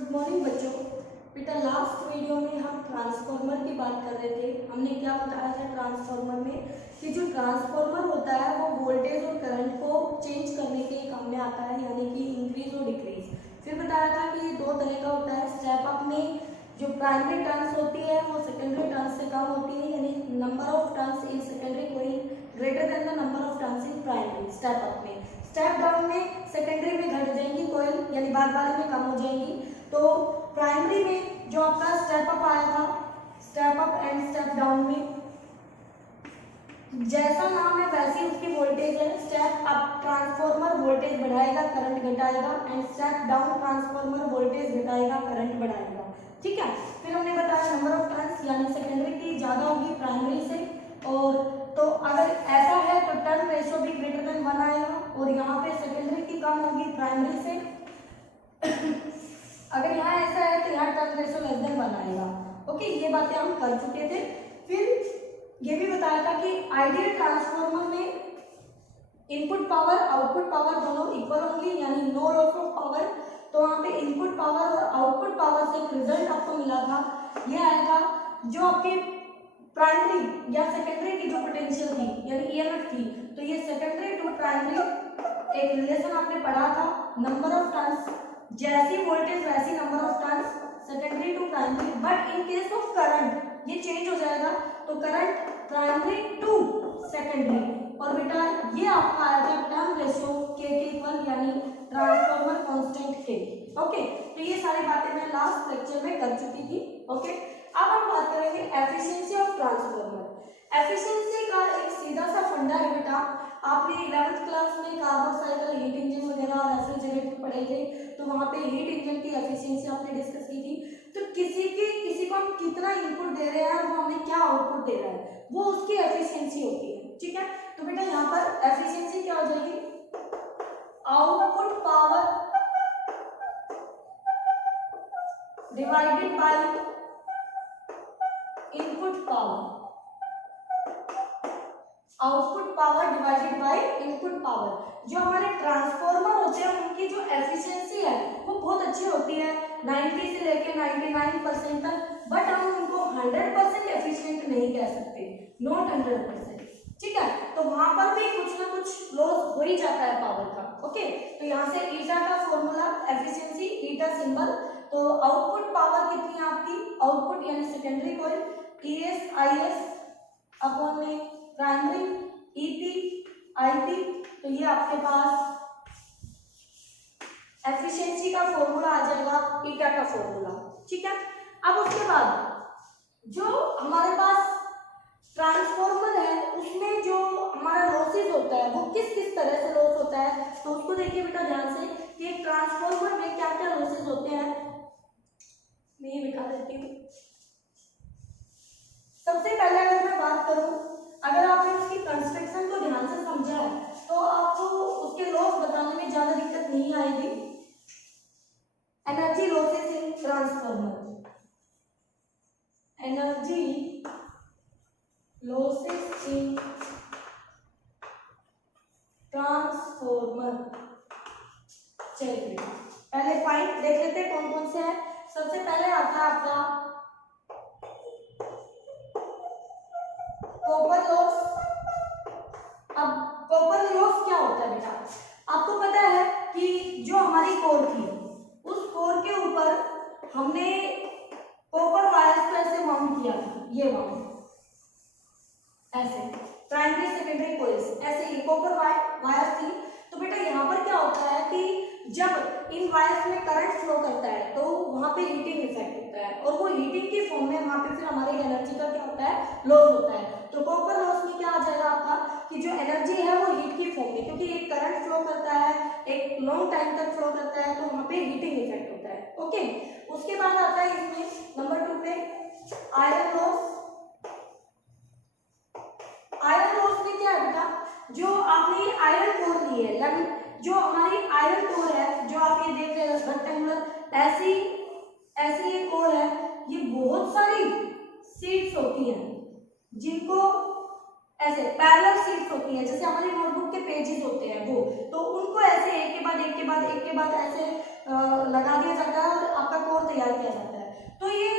Good morning बच्चों। बेटा last video में हम ट्रांसफार्मर की बात कर रहे थे। हमने क्या बताया था ट्रांसफार्मर में कि जो ट्रांसफार्मर होता है वो वोल्टेज और करंट को चेंज करने के काम में आता है, यानी कि इंक्रीज और डिक्रीज। फिर बताया था कि ये दो तरह का होता है। स्टेप अप में जो प्राइमरी टर्न्स होती है वो सेकेंडरी टर्न्स से कम होती है, यानी number of turns in secondary कोई greater than the number of turns in primary step up में। स्टेप डाउन में सेकेंडरी में घट जाएंगी कोयल, यानी बाद वाले में कम हो जाएंगी। तो प्राइमरी में जो आपका स्टेप अप आया था, step up and step down में जैसा नाम है वैसी उसकी वोल्टेज है। स्टेप अप ट्रांसफार्मर वोल्टेज बढ़ाएगा, करंट घटाएगा, and step down transformer voltage घटाएगा, करंट बढ़ाएगा। ठीक है। फिर हमने बताया नंबर ऑफ टर्न्स, यानी सेकेंडरी की ज्यादा होगी प्राइमरी से, और तो अगर ऐसा है तो टर्न रेशियो भी ग्रेटर देन 1 आएगा, और यहाँ पे सेकेंडरी की कम होगी प्राइमरी से। अगर यहाँ ऐसा है तो यहाँ टर्न रेशियो लेस देन 1 आएगा। ओके, ये बातें हम कर चुके थे। फिर ये भी बताया था कि आइडियल ट्रांसफार्मर में इनपुट पावर आउटपुट पावर दोनों इक्वल होंगी, यानी नो लॉस ऑफ पावर। तो वहाँ पे इनपुट पावर और आउटपुट पावर से एक रिजल्ट आपको मिला था, ये आएगा जो आपके प्राइमरी या सेकेंडरी की जो पोटेंशियल थी यानी ईएमएफ थी, तो ये सेकेंडरी टू प्राइमरी एक रिलेशन आपने पढ़ा था, नंबर ऑफ टर्न्स जैसी वोल्टेज वैसी number of turns secondary to primary. But in case of current ये चेंज हो जाएगा, तो करंट प्राइमरी टू सेकेंडरी। और बेटा ये आपका आया था टर्न रेशियो के इक्वल, यानी ट्रांसफार्मर कांस्टेंट के। ओके, तो ये सारी बातें मैं लास्ट लेक्चर में कर चुकी थी। ओके, अब हम बात करेंगे एफिशिएंसी ऑफ ट्रांसफार्मर। एफिशिएंसी का एक सीधा सा फंडा है बेटा, आपने 11th क्लास में कार्बन साइकिल, हीट इंजन वगैरह और रेफ्रिजरेटर पढ़े थे, तो वहां पे हीट इंजन की एफिशिएंसी आपने डिस्कस की थी। तो किसी को हम कितना इनपुट दे रहे हैं, वो हमें क्या आउटपुट दे रहा है, वो उसकी एफिशिएंसी होती है। ठीक है, तो बेटा यहाँ पर एफिशिएंसी क्या हो जाएगी, output power divided by input power, output power divided by input power. जो हमारे ट्रांसफार्मर होते हैं उनकी जो एफिशिएंसी है वो बहुत अच्छी होती है, 90 से लेके 99% तक। बट हम उनको 100% एफिशिएंट नहीं कह सकते, नॉट 100%। ठीक है, तो वहां पर भी कुछ ना कुछ लॉस हो ही जाता है पावर का। ओके, तो यहाँ से ईटा का फॉर्मूला एफिशिएंसी, ईटा सिंबल। तो आउटपुट पावर कितनी है आपकी, आउटपुट यानी secondary coil, ES IS upon में प्राइमरी EP IP। तो ये आपके पास एफिशिएंसी का फॉर्मूला आ जाएगा, ईटा का फॉर्मूला। ठीक है, अब उसके बाद जो हमारे पास ट्रांसफार्मर है उसमें जो हमारा लॉसेस होता है वो किस किस तरह से लॉस होता है, तो उसको देखिए बेटा ध्यान से कि एक ट्रांसफार्मर में क्या क्या लॉसेस होते हैं, मैं ये दिखा देती हूँ। सबसे पहले अगर मैं बात करूं, अगर आपने उसकी कंस्ट्रक्शन को ध्यान से समझा है तो आपको उसके लॉस बताने में ज्यादा दिक्कत नहीं आएगी। Energy losses in transformer, energy losses in transformer. चलिए पहले पॉइंट देख लेते हैं कौन कौन से हैं। सबसे पहले आता है आपका कॉपर लॉस। अब कॉपर लॉस क्या होता है बेटा, आपको पता है कि जो हमारी कोर थी उस कोर के ऊपर हमने कॉपर वायर्स को ऐसे माउंट किया था, ये माउंट ऐसे प्राइमरी सेकेंडरी कोइल्स ऐसे ही कॉपर वायर्स थी। तो बेटा यहाँ पर क्या होता है कि जब इन वायर्स में करंट फ्लो करता है तो वहां पे हीटिंग इफेक्ट होता है, और वो हीटिंग की फॉर्म में वहां पे फिर हमारी एनर्जी का क्या होता है, लॉस होता है। तो कॉपर लॉस में क्या आ जाएगा आपका कि जो एनर्जी है वो हीट की फॉर्म में, क्योंकि एक करंट फ्लो करता है, एक लॉन्ग टाइम तक फ्लो करता है, तो वहां पे हीटिंग इफेक्ट होता है। ओके, उसके बाद आता है इसमें नंबर 2 पे आयरन लॉस। आयरन लॉस में क्या है बेटा, जो आपने आयरन कोर ली है, यानी जो हमारी आयरन कोर है, जो आप ये देख रहे हैं रेक्टेंगुलर ऐसी ये कोर है, ये बहुत सारी शीट्स होती हैं जिनको ऐसे पैरेलल शीट्स होती हैं, जैसे हमारी नोटबुक के पेजेस होते हैं वो, तो उनको ऐसे एक के बाद एक के बाद ऐसे लगा दिया जाता है और आपका कोर तैयार किया जाता है। तो ये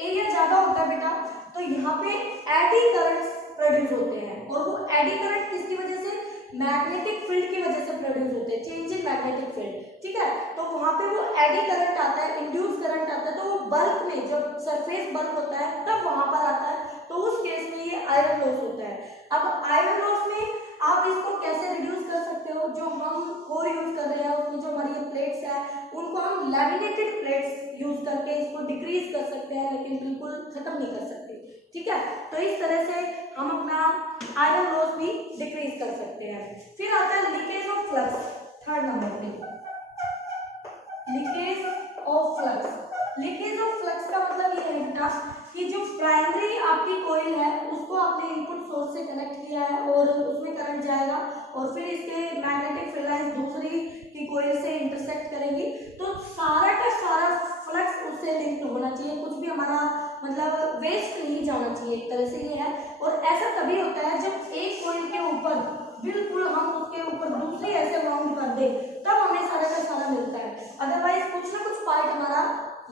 एरिया ज़्यादा होता है बेटा, तो यहाँ पे एडी करंट्स प्रोड्यूस होते हैं, और वो एडी करंट किसकी वजह से, मैग्नेटिक फील्ड की वजह से प्रोड्यूस होते हैं, चेंज इन मैग्नेटिक फील्ड, ठीक है। तो वहाँ पे वो एडी करंट आता है, इंड्यूस करंट आता है, तो वो बल्क में जब सरफेस बल्क होता है तब वहाँ पर आता है, तो उस केस में ये आयरन लॉस होता है। अब आयरन लॉस में आप इसको कैसे रिड्यूस कर सकते हो, जो हम कोर यूज कर रहे हैं उसमें जो हमारी प्लेट्स है उनको हम लैमिनेटेड प्लेट्स यूज करके इसको डिक्रीज कर सकते हैं, लेकिन बिल्कुल खत्म नहीं कर सकते, ठीक है। तो इस तरह से हम अपना आयरन लॉस भी डिक्रीज कर सकते हैं। फिर आता है leakage of flux, third number पे leakage of flux. Leakage of flux का मतलब ये है बेटा कि जो प्राइमरी आपकी कॉइल है उसको आपने इनपुट सोर्स से कनेक्ट किया है और उसमें करंट जाएगा, और फिर इसके मैग्नेटिक फील्ड लाइंस दूसरी की कॉइल से इंटरसेक्ट करेंगी, तो सारा का सारा फ्लक्स उससे लिंक होना चाहिए, कुछ भी हमारा मतलब वेस्ट नहीं जाना चाहिए, एक तरह से ये है। और ऐसा तभी होता है जब एक कॉइल के ऊपर बिल्कुल हम उसके ऊपर दूसरी ऐसे राउंड कर दे, तब हमें सारा का सारा मिलता है, अदरवाइज कुछ ना कुछ पार्ट हमारा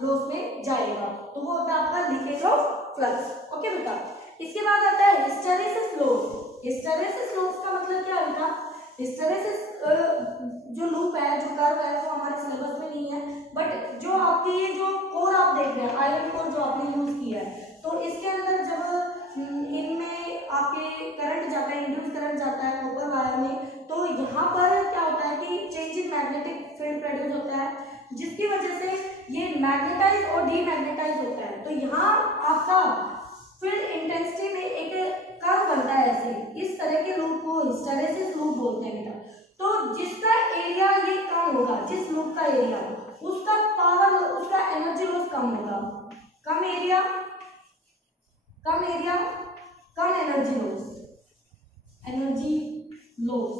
लॉस में जाएगा, तो वो होता है आपका लीकेज ऑफ फ्लक्स। ओके बेटा, इसके बाद आता है हिस्टैरिसीस लॉस। हिस्टैरिसीस लॉस का मतलब क्या है बेटा, हिस्टैरिसीस जो लूप है, जो कर्व है, वो हमारे सिलेबस में नहीं है, बट जो आपकी ये जो कोर आप देख रहे हैं, आयरन कोर जो आपने यूज किया है, तो इसके अंदर जब इनमें आपके करंट जाता है, इंड्यूस करंट जाता है कॉपर वायर में, तो यहाँ पर क्या होता है कि change in magnetic field produce होता है, जिसकी वजह से ये मैग्नेटाइज और डीमैग्नेटाइज होता है। तो यहाँ आपका फील्ड इंटेंसिटी में एक कर्व बनता है ऐसे, इस तरह के लूप को हिस्टैरिसीस लूप बोलते हैं बेटा। तो जिसका एरिया ये कम होगा, जिस लूप का एरिया, उसका पावर, उसका एनर्जी लॉस कम होगा, कम एरिया कम एनर्जी लॉस,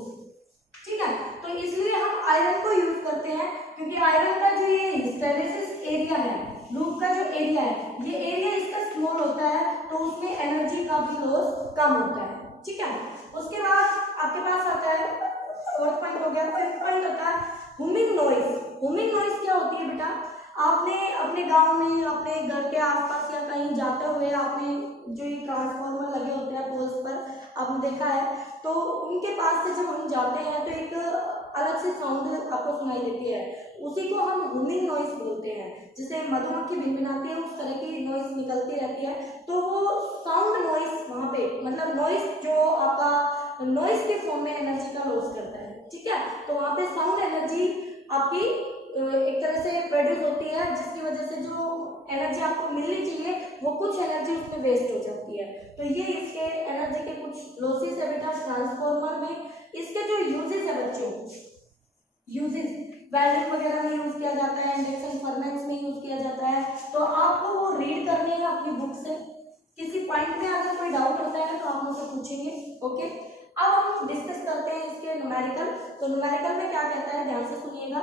ठीक है। तो इसलिए हम आयरन को यूज करते हैं, क्योंकि आयरन का जो ये हिस्टैरिसीस एरिया है, लूप का जो एरिया है, ये एरिया इसका स्मॉल होता है, तो उसमें एनर्जी का भी लॉस कम होता है, ठीक है। उसके बाद आपके पास आता है फोर्थ पॉइंट हो गया, फिफ्थ पॉइंट होता है हुमिंग नॉइज। हुमिंग नॉइज क्या होती है बेटा, आपने अपने गांव में, अपने घर के आसपास या कहीं जाते हुए आपने जो ये ट्रांसफार्मर लगे होते हैं पोल्स पर, आपने देखा है, तो उनके पास से जब हम जाते हैं तो एक अलग से साउंड आपको सुनाई देती है, उसी को हम हुमिंग नॉइज बोलते हैं। जैसे मधुमक्खी भिनभिनाती है उस तरह की नॉइज निकलती रहती है, तो वो साउंड नॉइज वहाँ पे, मतलब नॉइज जो आपका नॉइज के फॉर्म में एनर्जी का लॉस करता है, ठीक है। तो वहाँ पे साउंड एनर्जी आपकी एक तरह से प्रोड्यूस होती है, जिसकी वजह से जो एनर्जी आपको मिलनी चाहिए वो कुछ एनर्जी उसमें वेस्ट हो जाती है। तो ये इसके एनर्जी के कुछ लॉसेस है बेटा ट्रांसफार्मर में। इसके जो यूजेस है बच्चों, यूजेस वेल्डिंग वगैरह में यूज किया जाता है, इंडक्शन फर्नेस में यूज किया जाता है, तो आपको वो रीड करने हैं अपनी बुक से। किसी पॉइंट में अगर कोई डाउट होता है तो आप मुझसे पूछेंगे, ओके। अब हम डिस्कस करते हैं इसके न्यूमेरिकल। तो न्यूमेरिकल में क्या कहता है, ध्यान से सुनिएगा।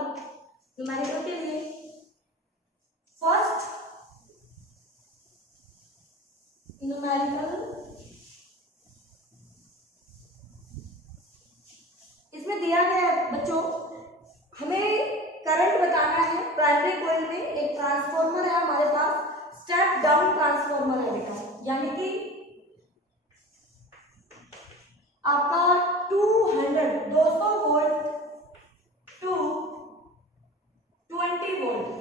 न्यूमेरिकल के लिए फर्स्ट न्यूमेरिकल, इसमें दिया गया है बच्चों, हमें करंट बताना है प्राइमरी कॉइल में। एक ट्रांसफार्मर है हमारे पास, स्टेप डाउन ट्रांसफार्मर है बेटा, यानी कि आपका 200 वोल्ट टू 20 वोल्ट।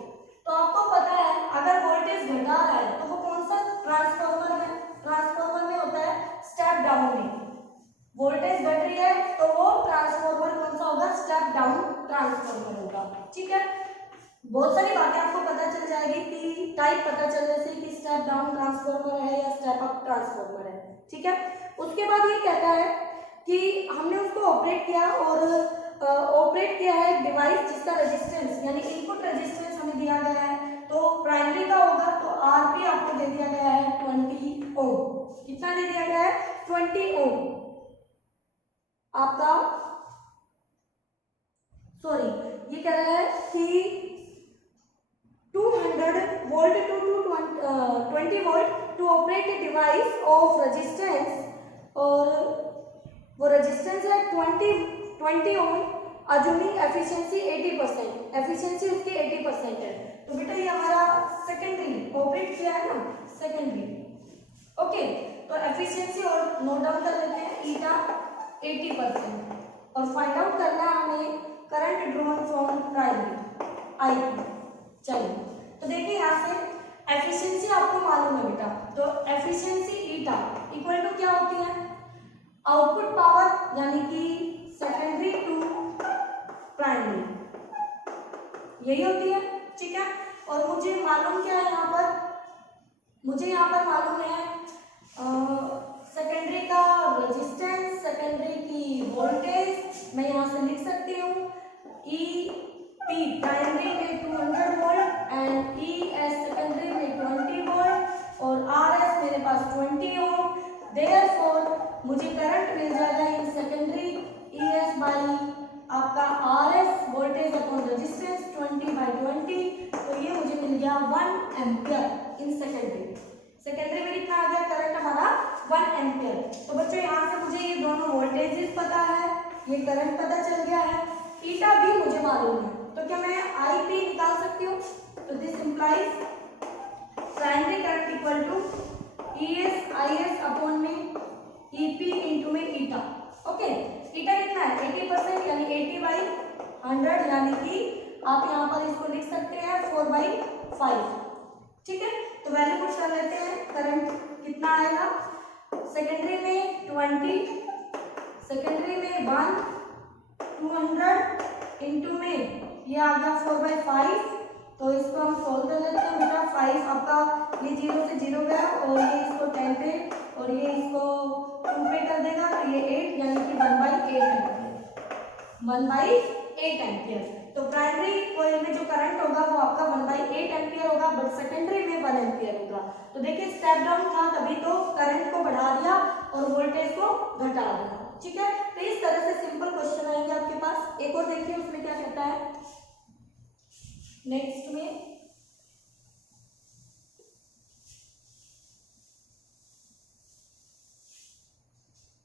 तो आपको पता है अगर वोल्टेज घटा रहा है तो वो कौन सा ट्रांसफार्मर में होता है, स्टेप डाउन में। वोल्टेज घट रही है तो वो ट्रांसफार्मर कौन सा होगा, स्टेप डाउन ट्रांसफार्मर होगा, ठीक है। बहुत सारी बातें आपको पता चल जाएगी कि टाइप पता चलने से कि स्टेप डाउन ट्रांसफार्मर है या स्टेप अप ट्रांसफार्मर है, ठीक है। उसके बाद ये कहता है कि हमने उसको ऑपरेट किया और ऑपरेट किया है डिवाइस जिसका रेजिस्टेंस यानी इनपुट रेजिस्टेंस हमें दिया गया है, तो प्राइमरी का होगा तो आरपी आपको दे दिया गया है 20 ओम। कितना दे दिया गया है, 20 ओम। आपका सॉरी ये कह रहा है कि 200 volt to 20 volt to operate a device of resistance, और वो रेजिस्टेंस है 20 ओम, अज्यूमिंग एफिशिएंसी 80%। एफिशिएंसी उसकी एक्साइटेड। तो बेटा ये हमारा सेकेंडरी ऑपरेट किया है ना, सेकेंडरी। ओके, तो एफिशिएंसी और नोट डाउन कर लेते हैं, ईटा 80% और फाइंड आउट करना है हमें current drawn from primary IP. चलिए, तो देखिए यहाँ से एफिशिएंसी आपको मालूम है बेटा, तो एफिशिएंसी ईटा इक्वल टू क्या होती है, आउटपुट पावर यानी कि सेकेंडरी टू प्राइमरी, यही होती है। ठीक है, और मुझे मालूम क्या है यहाँ पर, मुझे यहाँ पर मालूम है सेकेंडरी का रेजिस्टेंस, सेकेंडरी की वोल्टेज मैं यहाँ से लिख सकती हूँ, ई पी प्राइमरी में 200 volt and E S secondary में 20 वोल्ट और आर एस मेरे पास 20 ओम। देयरफॉर मुझे करंट मिल जाएगा in secondary E S by आपका R S voltage upon resistance 20/20, तो ये मुझे मिल गया 1 एम्पियर इन सेकेंडरी। सेकेंडरी में कितना आ गया करंट हमारा 1 एम्पियर। तो बच्चों यहाँ से मुझे ये दोनों वोल्टेजेस पता है, ये करंट पता चल गया है, ईटा भी मुझे मालूम है, तो क्या मैं आई पी निकाल सकती हूँ, तो this implies primary current equal to E S I S upon में ई पी इंटू में ईटा। ओके, ईटा कितना है 80% यानी 80/100 यानी कि आप यहाँ पर इसको लिख सकते हैं 4/5। ठीक है, तो वैल्यू पुट कर लेते हैं, करंट कितना आएगा, सेकेंडरी में 20, सेकेंडरी में 1, 200 इंटू में ये आ गया 4/5, तो इसको हम सोल्व कर लेते हैं बेटा। 5 आपका ये 0 से 0 गया और ये इसको 10 पे और ये इसको 2 पे कर देगा, तो ये 8 यानी कि 1/8 एम्पियर, 1/8 एम्पियर। तो प्राइमरी कॉइल में जो करंट होगा वो आपका 1/8 एम्पियर होगा, बट सेकेंडरी में 1 एम्पियर होगा। तो देखिए स्टेप डाउन था तभी तो करंट को बढ़ा दिया और वोल्टेज को घटा दिया। ठीक है, तो इस तरह से सिंपल क्वेश्चन आएंगे आपके पास। एक और देखिए उसमें क्या कहता है नेक्स्ट में,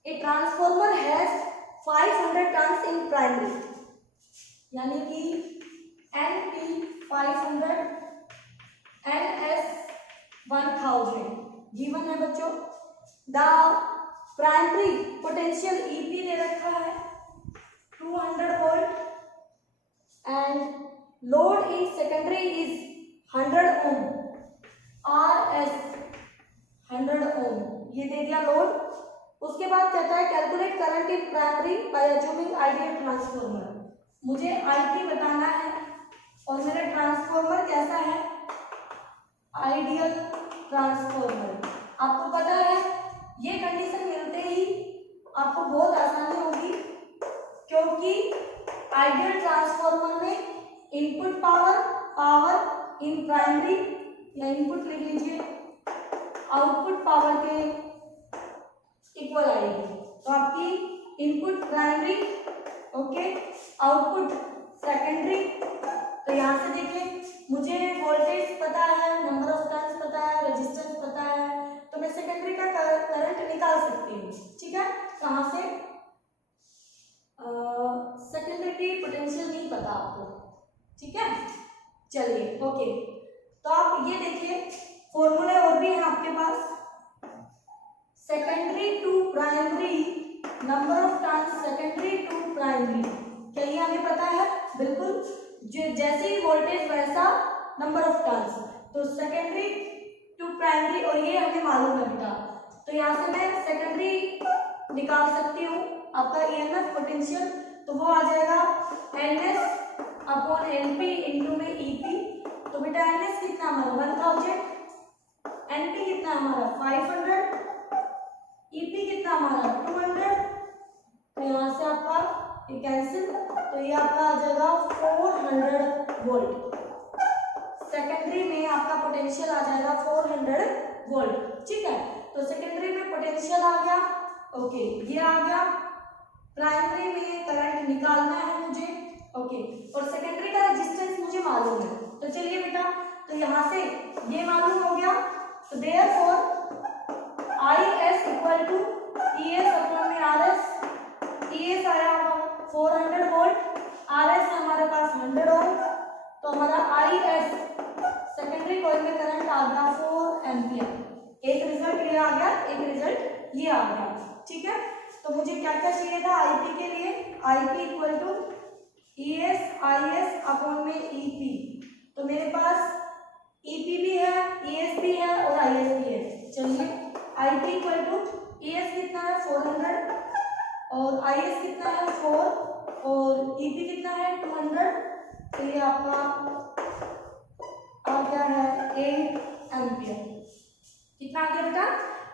a transformer has 500 turns in primary, यानी कि NP 500 NS 1000 गिवन है बच्चों। द प्राइमरी पोटेंशियल EP दे रखा है 200 volt and load in secondary is 100 ohm, RS 100 ohm, ये दे दिया लोड। उसके बाद कहता है calculate current in primary by assuming ideal transformer. मुझे IP बताना है और मेरा ट्रांसफॉर्मर कैसा है, आइडियल ट्रांसफॉर्मर। आपको पता है ये कंडीशन मिलते ही आपको बहुत आसानी होगी, क्योंकि आइडियल ट्रांसफॉर्मर में इनपुट पावर इन प्राइमरी या इनपुट लिख लीजिए आउटपुट पावर के इक्वल आएगी। तो आपकी input primary, okay, output secondary. तो यहाँ से देखिए मुझे वोल्टेज पता है, नंबर ऑफ टर्न्स पता है, रेजिस्टेंस पता है, तो मैं सेकेंडरी का करंट निकाल सकती हूँ। ठीक है, कहाँ से, सेकेंडरी की पोटेंशियल नहीं पता आपको। ठीक है, चलिए ओके, तो आप ये देखिए फॉर्मूले और भी हैं आपके पास, secondary to primary number of turns secondary to primary, क्या ये हमें पता है, बिल्कुल, जैसे ही वोल्टेज वैसा नंबर ऑफ टर्न्स, तो सेकेंडरी टू प्राइमरी और ये हमें मालूम है बेटा। तो यहाँ से मैं सेकेंडरी निकाल सकती हूँ आपका EMF पोटेंशियल, तो वो आ जाएगा NS अपॉन NP इंटू में EP। तो बेटा NS कितना हमारा 1000, NP कितना हमारा 500, EP कितना हमारा 200, तो यहाँ से आपका ये कैंसिल, तो ये आपका आ जाएगा 400 वोल्ट। सेकेंडरी में आपका पोटेंशियल आ जाएगा 400 वोल्ट। ठीक है, तो सेकेंडरी में पोटेंशियल आ गया, ओके, ये आ गया। प्राइमरी में करंट निकालना है मुझे, ओके, और सेकेंडरी का रेजिस्टेंस मुझे मालूम है। तो चलिए बेटा, तो यहाँ से ये मालूम हो गया, तो therefore IS equal to ES upon में RS। ES आया 400 वोल्ट, RS है हमारे पास 100 ओम, तो हमारा IS सेकेंडरी कॉइल में करंट आ गया 4 एम्पियर। एक रिजल्ट ये आ गया, एक रिजल्ट ये आ गया, ठीक है। तो मुझे क्या क्या चाहिए था IP के लिए, IP equal to ES IS upon में EP। तो मेरे पास EP भी है, ES भी है और IS भी है। चलिए IP इक्वल टू ES कितना है 400 और IS कितना है 4 और EP कितना है 200। तो ये आपका आ गया है 8 एम्पियर। कितना आ गया बेटा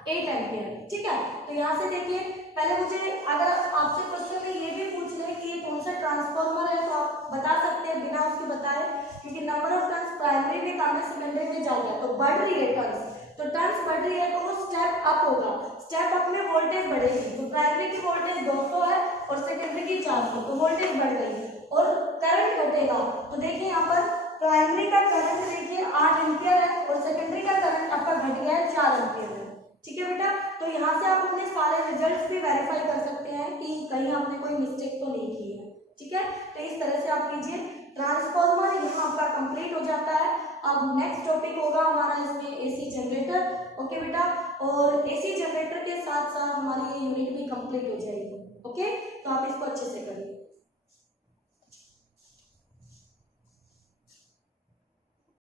8 एम्पियर, ठीक है। तो यहाँ से देखिए, पहले मुझे अगर आपसे क्वेश्चन में ये भी पूछ ले कि ये कौन सा ट्रांसफॉर्मर है तो आप बता सकते हैं बिना उसके बताए, क्योंकि नंबर ऑफ टर्न्स प्राइमरी में कम है, सेकेंडरी में ज्यादा है। तो बढ़ रही है टर्न्स, तो टर्न्स बढ़ रही है तो वो स्टेप अप होगा, स्टेप अप में वोल्टेज बढ़ेगी। तो प्राइमरी की वोल्टेज 200 है और सेकेंडरी की 400, तो वोल्टेज बढ़ गई। और करंट घटेगा, तो देखिए यहाँ पर प्राइमरी का करंट देखिए 8 एम्पियर है और सेकेंडरी का करंट आपका घट गया है 4 एम्पियर है, ठीक है बेटा। तो यहाँ से आप अपने सारे रिजल्ट्स भी वेरीफाई कर सकते हैं कि कहीं आपने कोई मिस्टेक तो नहीं की है, ठीक है। तो इस तरह से आप कीजिए। ट्रांसफॉर्मर यहाँ आपका कंप्लीट हो जाता है। अब नेक्स्ट टॉपिक होगा हमारा इसमें AC जनरेटर, ओके बेटा। और AC जनरेटर के साथ साथ हमारी